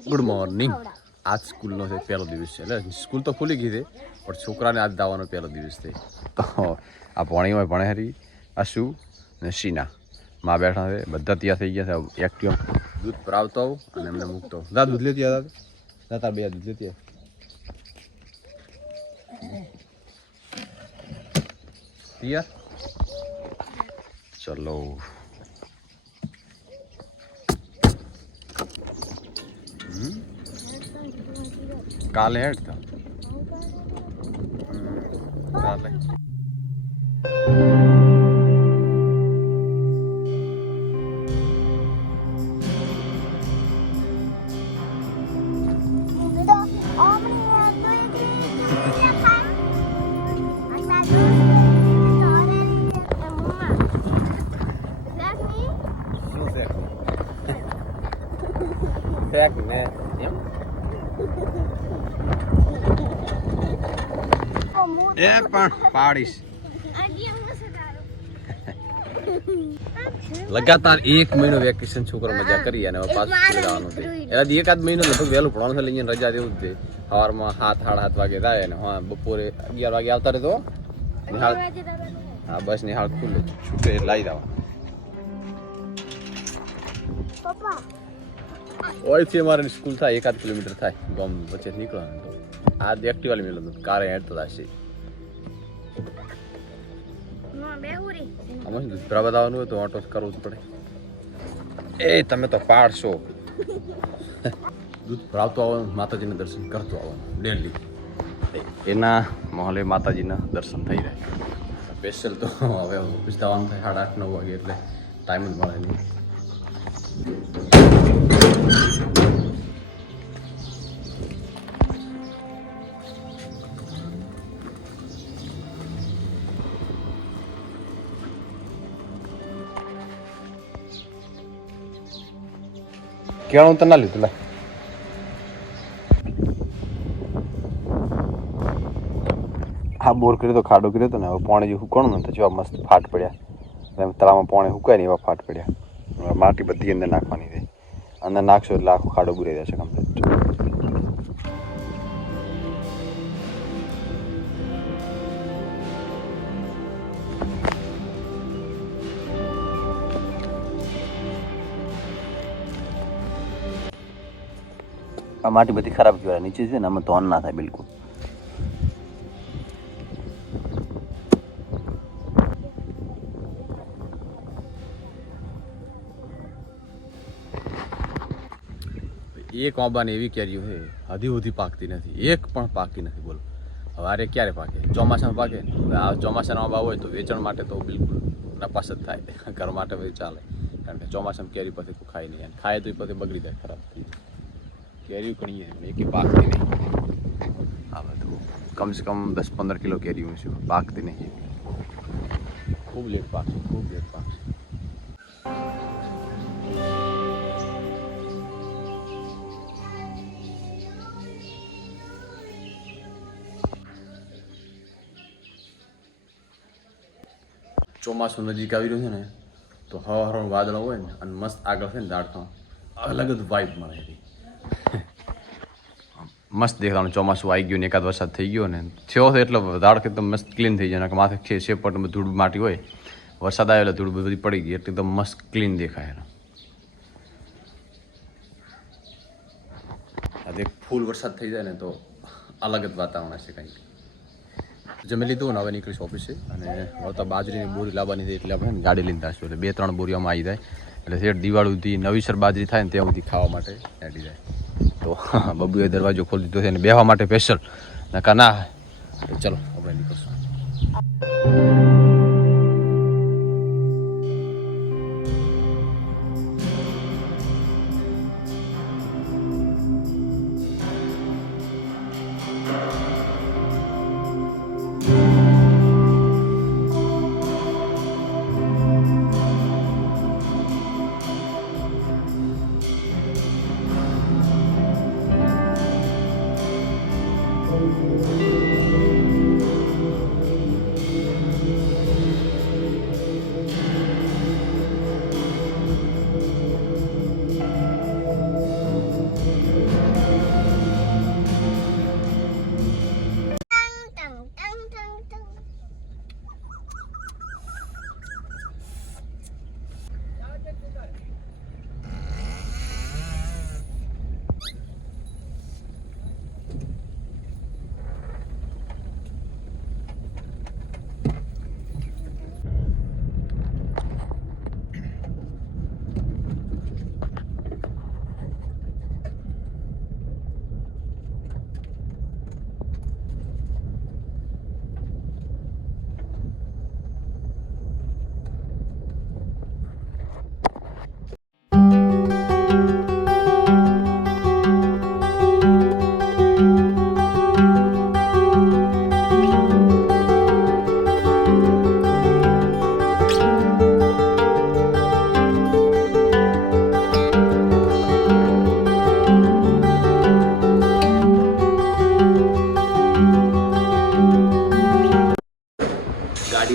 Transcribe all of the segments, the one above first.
Good morning. આજ સ્કૂલનો છે પહેલો દિવસ છે. એટલે સ્કૂલ તો ખુલી ગઈ છે પણ છોકરાને આજ દાવાનો પહેલો દિવસ છે. તો આ ભણીમાં ભણે હરી અશુ ને શીના માં બેઠા છે. બધા ત્યાં થઈ ગયા છે. એક્ટિવ દૂધ ભરાવતો આવું અને એમને મૂકતો આવું. દા દૂધ લેતી આવ્યા દાતા બે દૂધ લેતી તૈયાર. ચલો કાલે હેડ તો કાલે ફેક ને એમ એ પણ પાડીશ. લગાતાર 1 મહિનો વેકેશન છોકરો મજા કરી અને પાછું સ્કૂલ જવાનું છે. એનાથી એકાદ મહિનો લગભગ વહેલું ભણવાનું લઈને રજા દેવું જ છે. સવારમાં 7:30 વાગે થાય ને હા બપોરે 11 વાગે આવતા રહે તો નિહાળ હા બસ નિહાળ ખુલ્લું છૂટે લાવી દેવા. ઓયથી અમારે સ્કૂલ થાય 1 કિલોમીટર થાય ગામ વચ્ચે નીકળવાનું. તો આ એક્ટિવાલી મેળો કારે હેડતો થશે. આમાં દૂધ ભરાવા આવવાનું હોય તો ઓટો કરવું જ પડે. એ તમે તો પાડશો. દૂધ ભરાવતો આવવાનું માતાજીના દર્શન કરતો આવવાનું ડેલી. એના મોહલે માતાજીના દર્શન થઈ જાય. સ્પેશિયલ તો હવે ઓફિસ જવાનું થાય 8:30-9 વાગે એટલે ટાઈમ જ મળે નહીં. કેળું તો ના લીધું લા. હા બોર કર્યો તો ખાડો કર્યો તો ને હવે પાણી જે હુકવાનું ને તો જેવા મસ્ત ફાટ પડ્યા. એમ તળાવમાં પાણી હુકાય ને એવા ફાટ પડ્યા. માટી બધી અંદર નાખવાની છે. અંદર નાખશો એટલે આખો ખાડો બુરાઈ જશે કમ્પ્લીટ. આ માટી બધી ખરાબ કહેવાય નીચે છે ને આમાં ધોન ના થાય બિલકુલ. એક આંબાની એવી કેરીઓ છે હજી પાકતી નથી. એક પણ પાકી નથી. બોલો હવે આરે ક્યારે પાકે? ચોમાસામાં પાકે. આ ચોમાસાનો આંબા હોય તો વેચાણ માટે તો બિલકુલ નપાસ જ થાય. ઘર માટે પછી ચાલે કારણ કે ચોમાસામાં કેરી પછી કોઈ ખાય નહીં. ખાય તો એ પછી બગડી જાય, ખરાબ થઈ જાય. કેરીઓ ઘણી એકે પાકતી નહીં. આ બધું કમસે કમ 10-15 કિલો કેરીઓ છે પાકતી નહીં. ખૂબ લેટ પાકશે, ખૂબ લેટ પાકશે. ચોમાસું નજીક આવી રહ્યું છે ને તો હવારમાં વાદળો હોય ને અને મસ્ત આગળ છે ને દાડમાં અલગ જ વાઇબ મળે છે. મસ્ત દેખાવાનું ચોમાસું આવી ગયું ને એકાદ વરસાદ થઈ ગયો ને થયો છે એટલે દાડ એકદમ મસ્ત ક્લીન થઈ જાય. માથે શેપટ ધૂળ માટી હોય, વરસાદ આવ્યો એટલે ધૂળ બધી પડી ગઈ એટલે એકદમ મસ્ત ક્લીન દેખાય. આજે ફૂલ વરસાદ થઈ જાય ને તો અલગ જ વાતાવરણ હશે કંઈક. જમી લીધું ને હવે નીકળીશું ઓફિસે અને વળતા બાજરીની બોરી લાવવાની છે એટલે આપણે ગાડી લઈને જઈશું. એટલે 2-3 બોરીઓમાં આવી જાય એટલે શેઠ દિવાળી સુધી નવીસર બાજરી થાય ને ત્યાં સુધી ખાવા માટે રેડી જાય. તો બબુએ દરવાજો ખોલી દીધો છે અને બેહવા માટે સ્પેશિયલ નકા ના. ચલો આપણે નીકળશું.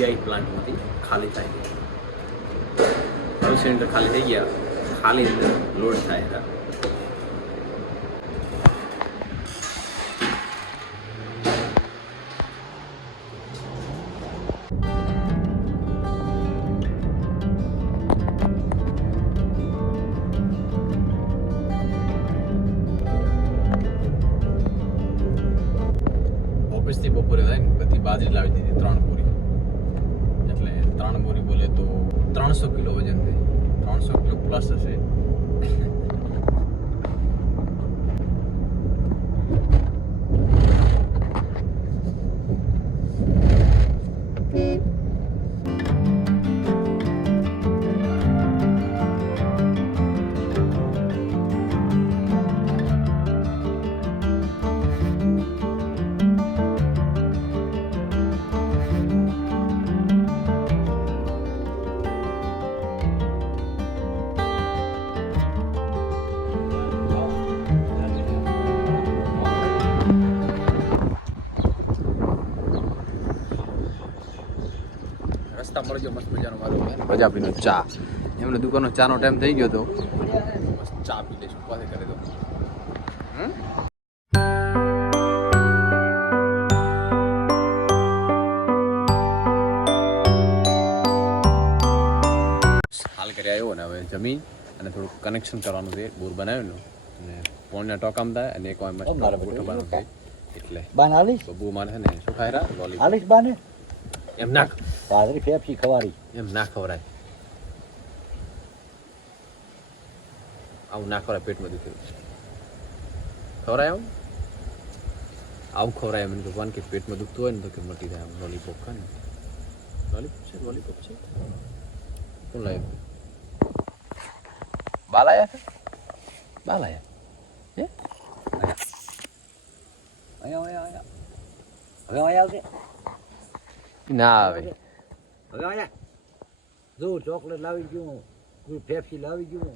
GI પ્લાન્ટમાંથી ખાલી થાય છે. હવે સિલિન્ડર ખાલી થઈ ગયા, ખાલી અંદર લોડ થાય હતા. ઓફિસથી બપોરે થાય ને બધી બાજરી લાવી દીધી 3 બોરી. એટલે 3 બોરી બોલે તો 300 કિલો વજન થાય. 300 કિલો પ્લસ હશે. રસ્તા મળી ગયો મસ્ત મજાનો મારો પંજાબીનો ચા. એમને દુકાનનો ચાનો ટાઈમ થઈ ગયો તો મસ્ત ચા પી લઈશું. પાસે કરી દો. હાલ કરી આવ્યો ને હવે જમીન અને થોડુંક કનેક્શન કરવાનું છે. બોર બનાવ્યું ને અને પોણના ટોકામ થાય અને એક વાર મસ્ત ગોઠવવાનું છે. એટલે બાન આલીશ બબુ માને છે ને શું ખાય રા લોલી આલીશ બાને એમ નાખ બાજરી ફેફસી ખવારી એમ ના ખવરાય. આવું ના ખવરાય, પેટમાં દુખે. ખવરાય આવું ખવરાય. મને ભગવાન કે પેટમાં દુખતું હોય ને તો કે મટી જાય. આમ લોલીપોપ ખા ને. લોલીપોપ છે શું લાવ્યું? બાલ આયા છે? બાલ આયા હે? અહીંયા હવે આવશે ના આવે. હવે આયા જો ચોકલેટ લાવી ગયું, ફેફસી લાવી ગયું.